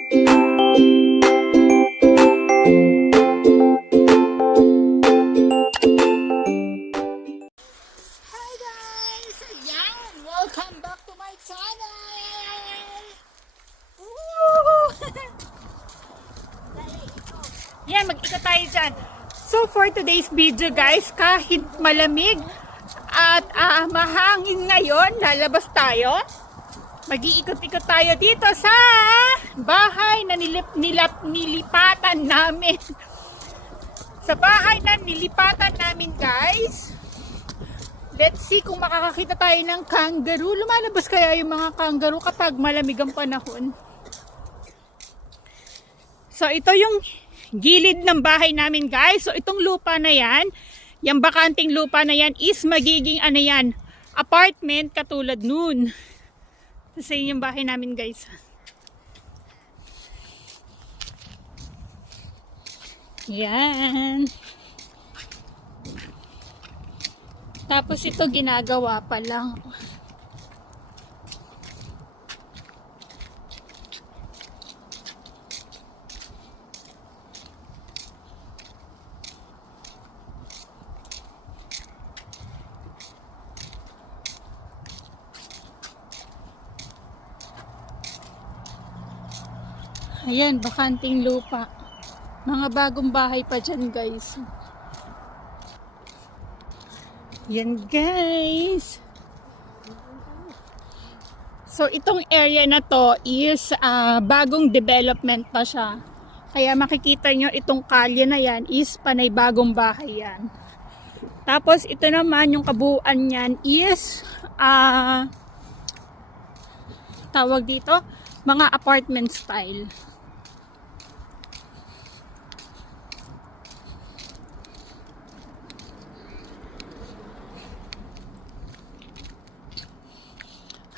guys! Ayan! Welcome back to my channel! Yan, mag-ikot tayo dyan. So for today's video guys, kahit malamig at mahangin ngayon, lalabas tayo. Mag-iikot-ikot tayo dito sa bahay na nilipatan namin. Sa bahay na nilipatan namin guys. Let's see kung makakakita tayo ng kangaroo. Lumalabas kaya yung mga kangaroo kapag malamig ang panahon. So ito yung gilid ng bahay namin guys. So itong lupa na yan, yung bakanting lupa na yan is magiging ano yan, apartment katulad nun. Sa yung bahay namin guys. Yan. Tapos ito ginagawa pa lang. Ayan, bakanting lupa. Mga bagong bahay pa dyan guys. Yan guys. So itong area na to is bagong development pa siya. Kaya makikita nyo itong kalye na yan is panay bagong bahay yan. Tapos ito naman yung kabuuan yan is tawag dito mga apartment style.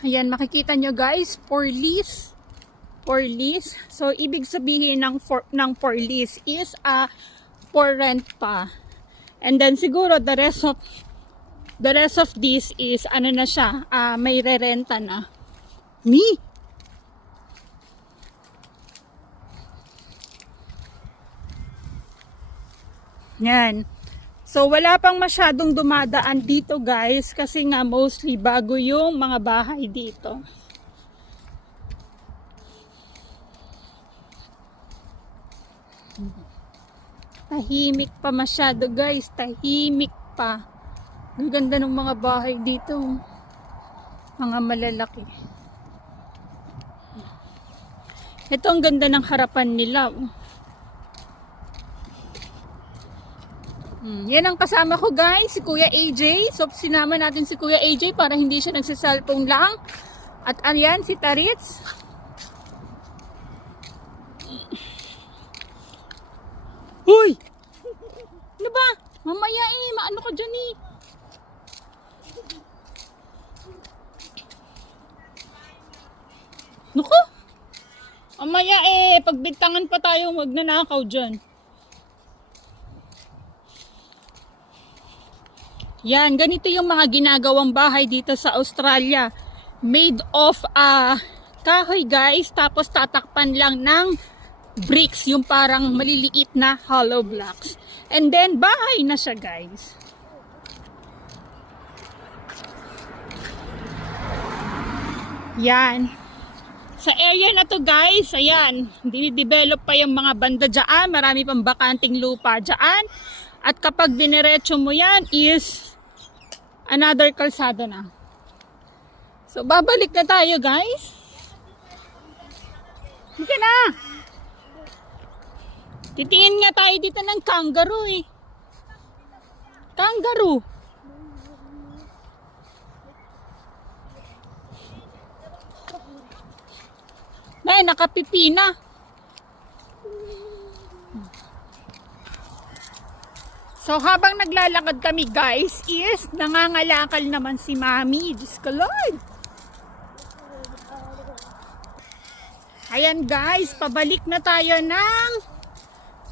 Ayan, makikita nyo guys, for lease. For lease. So, ibig sabihin ng for lease is for rent pa. And then, siguro, the rest of this is, ano na siya, may re-renta na. Yan. So, wala pang masyadong dumadaan dito guys kasi nga mostly bago yung mga bahay dito. Tahimik pa masyado guys, tahimik pa. Ang ganda ng mga bahay dito. Mga malalaki. Ito ang ganda ng harapan nila. Yan ang kasama ko guys, si Kuya AJ. So sinama natin si Kuya AJ para hindi siya nagsiselfone lang. At ayan si Tarits. Hoy! Ano ba? Mamaya maano ka dyan Naku! Mamaya pagbintangan pa tayo, wag nanakaw dyan. Yan, ganito yung mga ginagawang bahay dito sa Australia. Made of kahoy guys, tapos tatakpan lang ng bricks, yung parang maliliit na hollow blocks. And then, bahay na siya guys. Yan. Sa area na to guys, ayan, dinidevelop pa yung mga banda dyan. Marami pang bakanting lupa dyan. At kapag diniretso mo yan is another kalsada na. So, babalik na tayo guys. Hindi na. Titingin nga tayo dito ng kangaroo Kangaroo. Nay, nakapipi na. So, habang naglalakad kami guys, is nangangalakal naman si Mami. Diyos ko Lord. Ayan guys, pabalik na tayo ng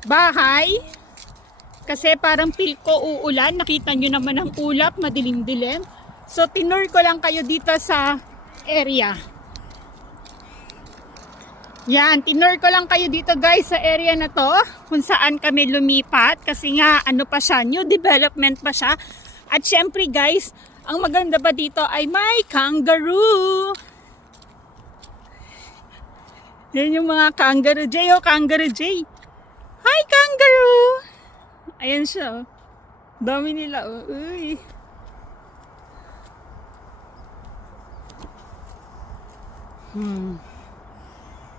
bahay. Kasi parang feel ko uulan. Nakita nyo naman ang ulap, madilim-dilim. So, tinur ko lang kayo dito sa area. Yan, tinur ko lang kayo dito guys sa area na to kung saan kami lumipat kasi nga ano pa siya, new development pa siya. At syempre guys, ang maganda pa dito ay may kangaroo. Yan yung mga kangaroo J. Oh, kangaroo J. Hi kangaroo! Ayan siya. Dami nila. Uy.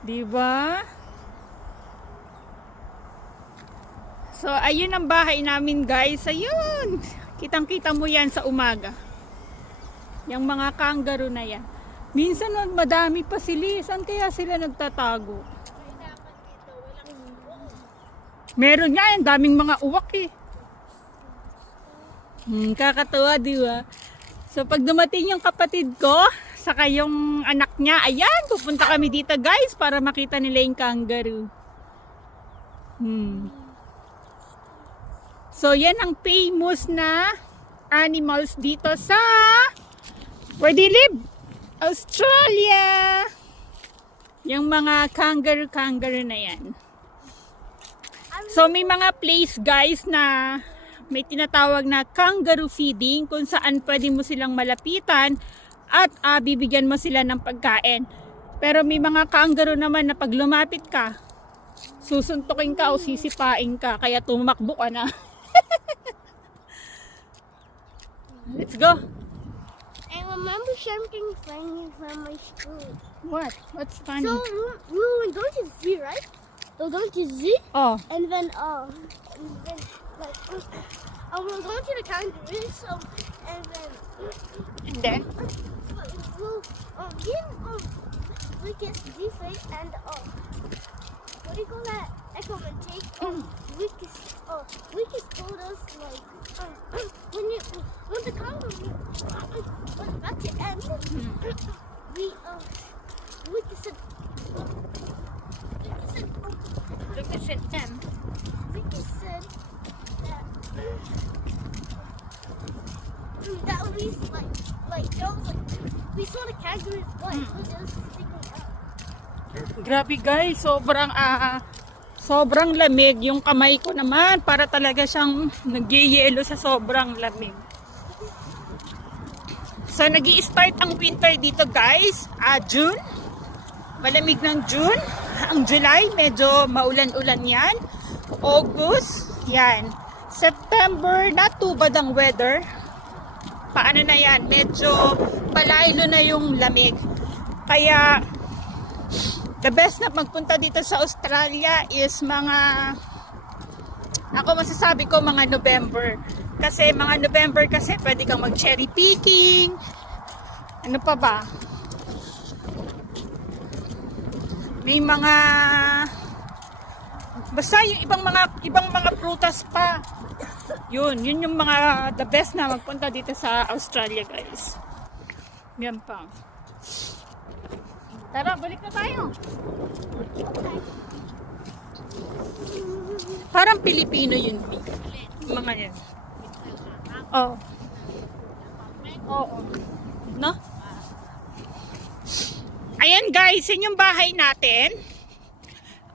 Diba? So, ayun ang bahay namin guys. Ayun. Kitang-kita mo yan sa umaga. Yung mga kangaroo na yan. Minsan madami pa sila. Saan kaya sila nagtatago? Meron nga yan. Daming mga uwak eh. Kakatawa, diba? So, pag dumating yung kapatid ko, saka yung anak niya, ayan, pupunta kami dito guys para makita nila yung kangaroo. So, yan ang famous na animals dito sa where they live? Australia. Yung mga kangaroo na yan. So, may mga place guys na may tinatawag na kangaroo feeding kung saan pwede mo silang malapitan at bibigyan mo sila ng pagkain. Pero may mga kangaroo naman na pag lumapit ka, susuntukin ka o sisipain ka, kaya tumakbo ka na. Let's go. I remember something funny from my school. What? What's funny? So we were going to the zoo, right? We were going to the zoo, Oh, and then like we were going to the kangaroo. So and then we get the fish and what do you call that? Take Lucas told us like when the kangaroo was about to end, Lucas said look at them. Lucas said that we like Joe was like we saw the kangaroo's butt. It was just sticking out. Grabe guys, sobrang lamig. Yung kamay ko naman, para talaga siyang nagyeyelo sa sobrang lamig. So, nag-i-start ang winter dito guys. June. Malamig ng June. Ang July, medyo maulan-ulan yan. August, yan. September, not too bad ang weather. Paano na yan? Medyo palaylo na yung lamig. Kaya, the best na magpunta dito sa Australia is ako masasabi ko mga November. Kasi mga November kasi pwede kang mag cherry picking. Ano pa ba? May mga basta yung ibang mga prutas pa. Yun yung mga the best na magpunta dito sa Australia guys. Yan pa. Tara, balik na tayo. Parang Pilipino yun, mga yan. Oh. Oo. No? Ayan guys, yun yung bahay natin.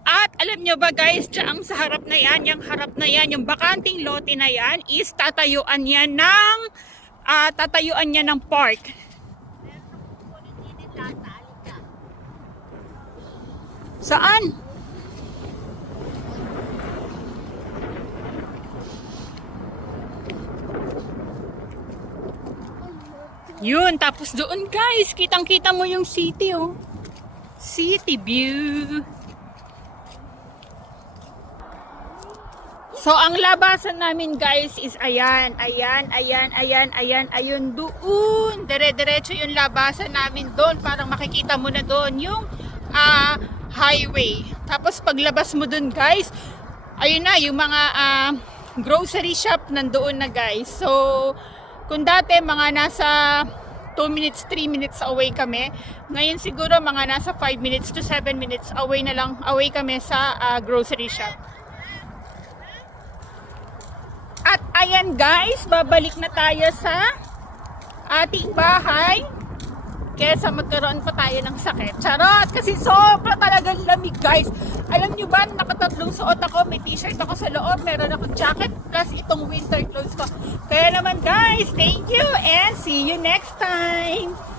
At alam nyo ba guys, dyan sa harap na yan, yung bakanting lote na yan, is tatayuan yan ng park. Saan? Yun, tapos doon guys, kitang-kita mo yung city oh. City view. So, ang labasan namin guys is ayan doon. Dire-diretso yung labasan namin doon. Parang makikita mo na doon yung highway. Tapos paglabas mo doon guys, ayun na yung mga grocery shop nandoon na guys. So, kung dati mga nasa 2 minutes, 3 minutes away kami, ngayon siguro mga nasa 5 minutes to 7 minutes away kami sa grocery shop. At ayan guys, babalik na tayo sa ating bahay. kesa magkaroon pa tayo ng sakit. Charot! Kasi sobra talagang lamig, guys. Alam nyo ba, nakatatlong suot ako, may t-shirt ako sa loob, meron akong jacket, plus itong winter clothes ko. Kaya naman, guys, thank you and see you next time!